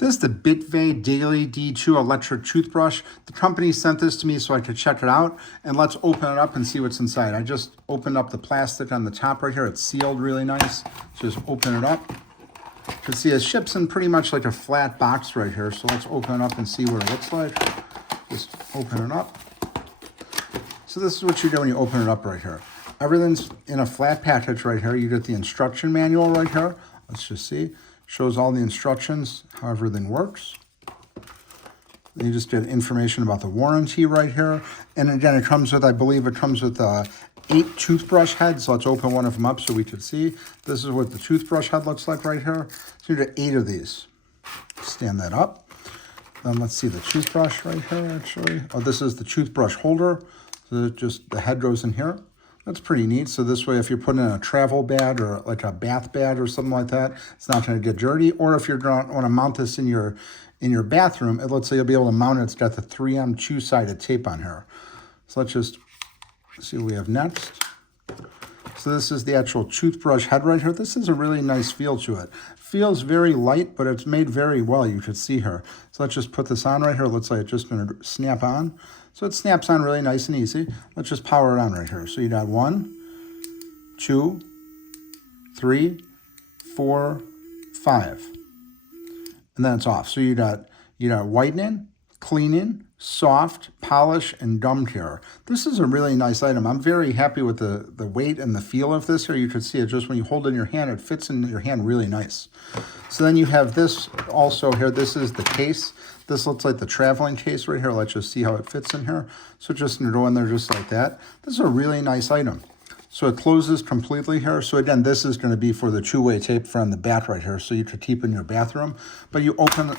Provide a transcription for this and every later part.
This is the Bitvae Daily D2 electric toothbrush. The company sent this to me so I could check it out. And let's open it up and see what's inside. I just opened up the plastic on the top right here. It's sealed really nice. So just open it up. You can see it ships in pretty much like a flat box right here. So let's open it up and see what it looks like. Just open it up. So this is what you do when you open it up right here. Everything's in a flat package right here. You get the instruction manual right here. Let's just see. Shows all the instructions, how everything works. And you just get information about the warranty right here. And again, it comes with, I believe it comes with 8 toothbrush heads. So let's open one of them up so we can see. This is what the toothbrush head looks like right here. So you get 8 of these. Stand that up. Then let's see the toothbrush right here, actually. Oh, this is the toothbrush holder. So just the head goes in here. That's pretty neat. So this way, if you're putting in a travel bag or like a bath bag or something like that, it's not going to get dirty. Or if you're going to want to mount this in your bathroom, let's say you'll be able to mount it. It's got the 3M two-sided tape on here. So let's just see what we have next. So this is the actual toothbrush head right here. This is a really nice feel to it. Feels very light, but it's made very well. You could see here. So let's just put this on right here. Looks like it's just going to snap on. So it snaps on really nice and easy. Let's just power it on right here. So you got 1, 2, 3, 4, 5. And then it's off. So you got whitening, cleaning, soft, polish, and gum care. This is a really nice item. I'm very happy with the weight and the feel of this here. You can see it just when you hold it in your hand, it fits in your hand really nice. So then you have this also here. This is the case. This looks like the traveling case right here. Let's just see how it fits in here. So just going to go in there just like that. This is a really nice item. So it closes completely here. So again, this is going to be for the two-way tape from the back right here, so you could keep in your bathroom. But you open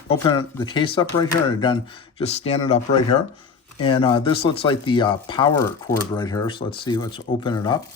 the case up right here, and again, just stand it up right here. And this looks like the power cord right here. So let's see, let's open it up.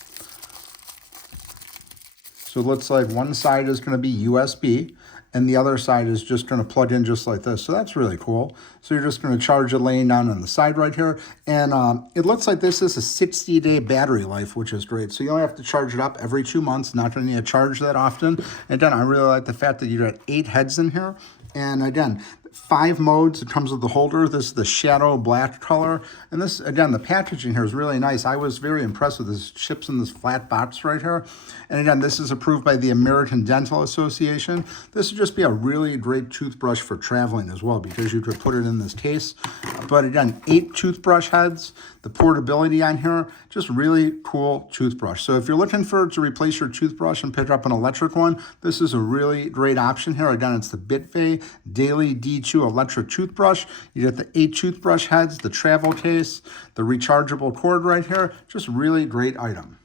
So it looks like one side is going to be USB, and the other side is just going to plug in just like this. So that's really cool. So you're just going to charge it laying down on the side right here. And it looks like this is a 60-day battery life, which is great. So you only have to charge it up every 2 months. Not going to need to charge that often. And then I really like the fact that you got 8 heads in here. And again, 5 modes. It comes with the holder. This is the shadow black color. And this, again, the packaging here is really nice. I was very impressed with this. It ships in this flat box right here. And again, this is approved by the American Dental Association. This would just be a really great toothbrush for traveling as well, because you could put it in this case. But again, 8 toothbrush heads, the portability on here, just really cool toothbrush. So if you're looking to replace your toothbrush and pick up an electric one, this is a really great option here. Again, it's the Bitvae Daily D2 electric toothbrush. You get the 8 toothbrush heads, the travel case, the rechargeable cord right here. Just really great item.